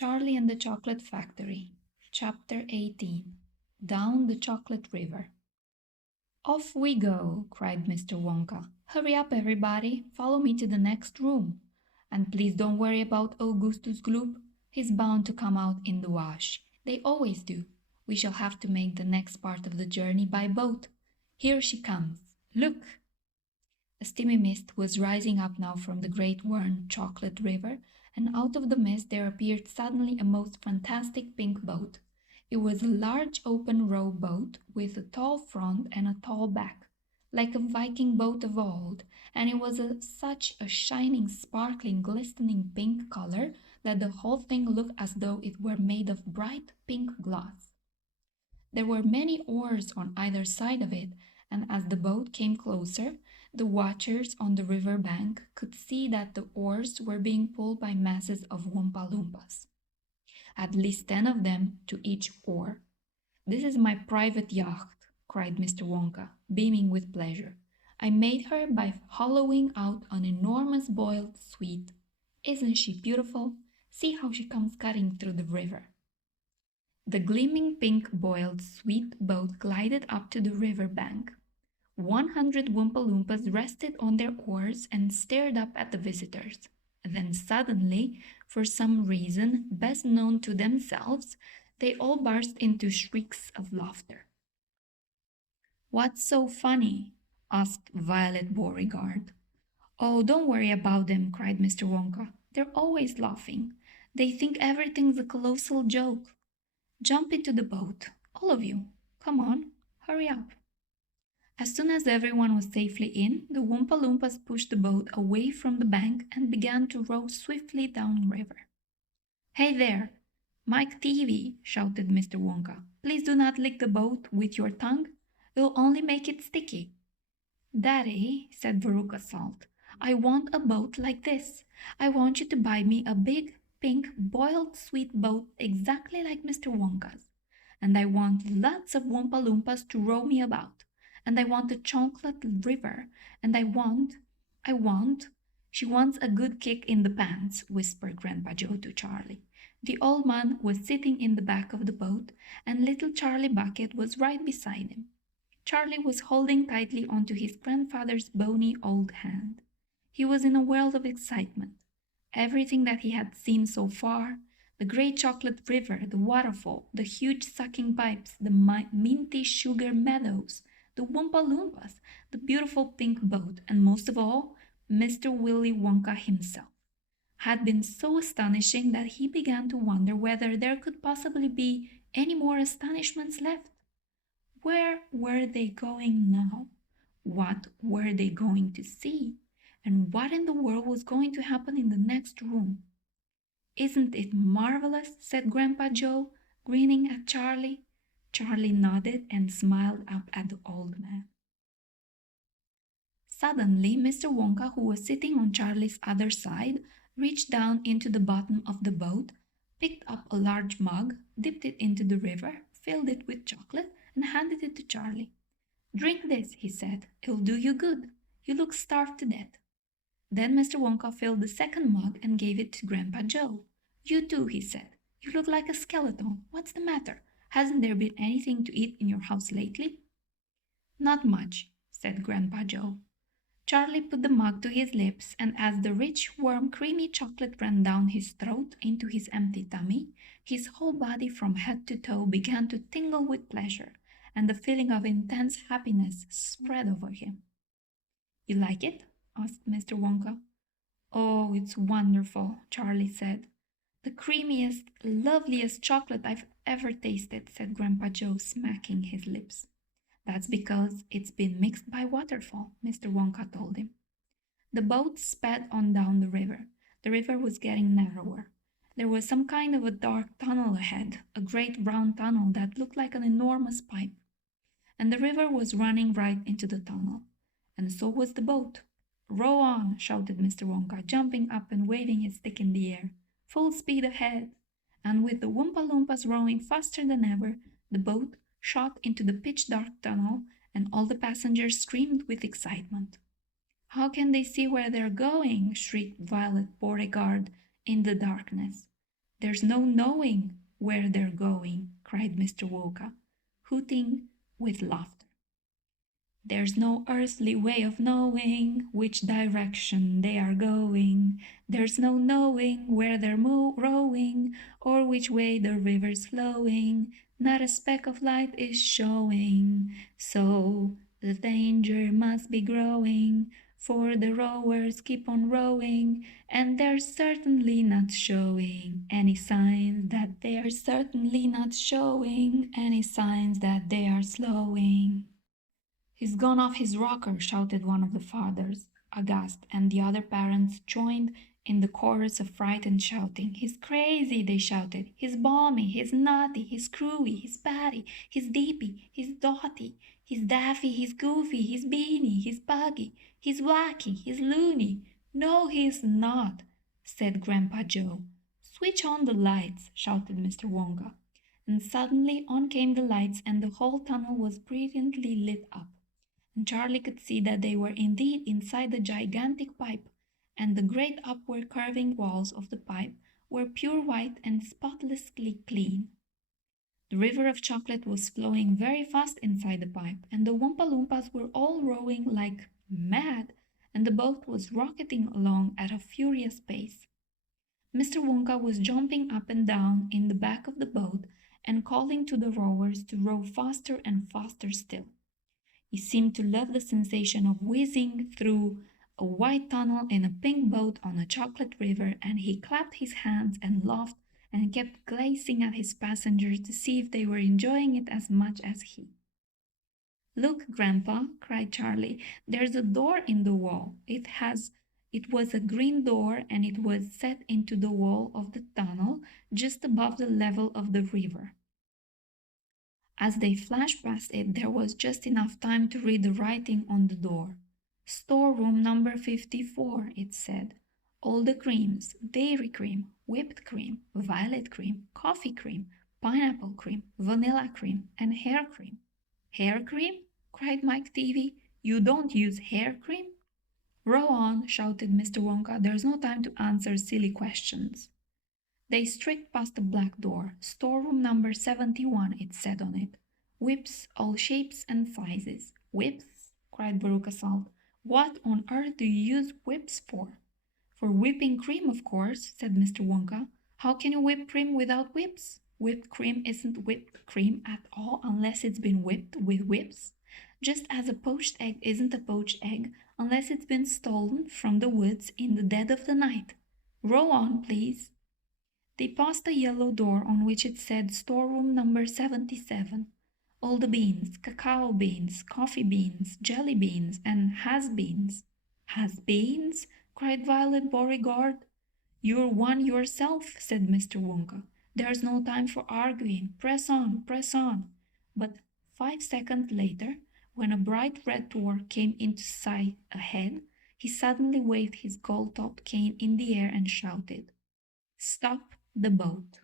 Charlie and the Chocolate Factory, Chapter 18. Down the Chocolate River. Off we go, cried Mr. Wonka. Hurry up, everybody. Follow me to the next room. And please don't worry about Augustus Gloop. He's bound to come out in the wash. They always do. We shall have to make the next part of the journey by boat. Here she comes. Look! A steamy mist was rising up now from the great worn chocolate river, and out of the mist there appeared suddenly a most fantastic pink boat. It was a large open row boat with a tall front and a tall back, like a Viking boat of old, and it was such a shining, sparkling, glistening pink color that the whole thing looked as though it were made of bright pink glass. There were many oars on either side of it, and as the boat came closer, the watchers on the river bank could see that the oars were being pulled by masses of Oompa Loompas. At least 10 of them to each oar. "This is my private yacht," cried Mr. Wonka, beaming with pleasure. "I made her by hollowing out an enormous boiled sweet. Isn't she beautiful? See how she comes cutting through the river." The gleaming pink boiled sweet boat glided up to the river bank. 100 Oompa Loompas rested on their oars and stared up at the visitors. Then suddenly, for some reason best known to themselves, they all burst into shrieks of laughter. "What's so funny?" asked Violet Beauregard. "Oh, don't worry about them," cried Mr. Wonka. "They're always laughing. They think everything's a colossal joke. Jump into the boat, all of you. Come on, hurry up." As soon as everyone was safely in, the Oompa Loompas pushed the boat away from the bank and began to row swiftly downriver. "Hey there, Mike Teavee!" shouted Mr. Wonka. "Please do not lick the boat with your tongue. It'll only make it sticky." "Daddy," said Veruca Salt, "I want a boat like this. I want you to buy me a big, pink, boiled sweet boat exactly like Mr. Wonka's. And I want lots of Oompa Loompas to row me about. And I want a chocolate river, and I want... She wants a good kick in the pants," whispered Grandpa Joe to Charlie. The old man was sitting in the back of the boat, and little Charlie Bucket was right beside him. Charlie was holding tightly onto his grandfather's bony old hand. He was in a world of excitement. Everything that he had seen so far, the great chocolate river, the waterfall, the huge sucking pipes, the minty sugar meadows, the Oompa Loompas, the beautiful pink boat, and most of all, Mr. Willy Wonka himself, had been so astonishing that he began to wonder whether there could possibly be any more astonishments left. Where were they going now? What were they going to see? And what in the world was going to happen in the next room? "Isn't it marvelous?" said Grandpa Joe, grinning at Charlie. Charlie nodded and smiled up at the old man. Suddenly, Mr. Wonka, who was sitting on Charlie's other side, reached down into the bottom of the boat, picked up a large mug, dipped it into the river, filled it with chocolate, and handed it to Charlie. "Drink this," he said. "It'll do you good. You look starved to death." Then Mr. Wonka filled the second mug and gave it to Grandpa Joe. "You too," he said. "You look like a skeleton. What's the matter? Hasn't there been anything to eat in your house lately?" "Not much," said Grandpa Joe. Charlie put the mug to his lips, and as the rich, warm, creamy chocolate ran down his throat into his empty tummy, his whole body from head to toe began to tingle with pleasure, and a feeling of intense happiness spread over him. "You like it?" asked Mr. Wonka. "Oh, it's wonderful," Charlie said. "The creamiest, loveliest chocolate I've ever tasted," said Grandpa Joe, smacking his lips. "That's because it's been mixed by waterfall," Mr. Wonka told him. The boat sped on down the river. The river was getting narrower. There was some kind of a dark tunnel ahead, a great round tunnel that looked like an enormous pipe. And the river was running right into the tunnel. And so was the boat. "Row on!" shouted Mr. Wonka, jumping up and waving his stick in the air. "Full speed ahead!" And with the Oompa Loompas rowing faster than ever, the boat shot into the pitch-dark tunnel, and all the passengers screamed with excitement. "How can they see where they're going?" shrieked Violet Beauregard in the darkness. There's no knowing where they're going, cried Mr. Wonka, hooting with laughter. There's no earthly way of knowing which direction they are going. There's no knowing where they're rowing or which way the river's flowing. Not a speck of light is showing, so the danger must be growing. For the rowers keep on rowing, and they're certainly not showing any signs that they are slowing. He's gone off his rocker, shouted one of the fathers, aghast, and the other parents joined in the chorus of frightened shouting. He's crazy, they shouted. He's balmy, he's nutty, he's screwy, he's batty, he's deepy, he's dotty, he's daffy, he's goofy, he's beany, he's buggy, he's wacky, he's loony. No, he's not, said Grandpa Joe. Switch on the lights, shouted Mr. Wonka. And suddenly on came the lights, and the whole tunnel was brilliantly lit up. And Charlie could see that they were indeed inside the gigantic pipe, and the great upward curving walls of the pipe were pure white and spotlessly clean. The river of chocolate was flowing very fast inside the pipe, and the Wumpa Loompas were all rowing like mad, and the boat was rocketing along at a furious pace. Mr. Wonka was jumping up and down in the back of the boat and calling to the rowers to row faster and faster still. He seemed to love the sensation of whizzing through a white tunnel in a pink boat on a chocolate river, and he clapped his hands and laughed and kept gazing at his passengers to see if they were enjoying it as much as he. Look, Grandpa, cried Charlie, there's a door in the wall. It was a green door, and it was set into the wall of the tunnel just above the level of the river. As they flashed past it, there was just enough time to read the writing on the door. Storeroom number 54, it said. All the creams, dairy cream, whipped cream, violet cream, coffee cream, pineapple cream, vanilla cream, and hair cream. Hair cream? Cried Mike Teavee. You don't use hair cream? Row on, shouted Mr. Wonka. There's no time to answer silly questions. They streaked past the black door. Storeroom number 71, it said on it. Whips, all shapes and sizes. Whips? Cried Veruca Salt. What on earth do you use whips for? For whipping cream, of course, said Mr. Wonka. How can you whip cream without whips? Whipped cream isn't whipped cream at all unless it's been whipped with whips. Just as a poached egg isn't a poached egg unless it's been stolen from the woods in the dead of the night. Row on, please. They passed a yellow door on which it said Storeroom number 77. All the beans, cacao beans, coffee beans, jelly beans, and has-beens. Has-beens? Cried Violet Beauregard. You're one yourself, said Mr. Wonka. There's no time for arguing. Press on, press on. But 5 seconds later, when a bright red door came into sight ahead, he suddenly waved his gold-topped cane in the air and shouted, Stop the boat.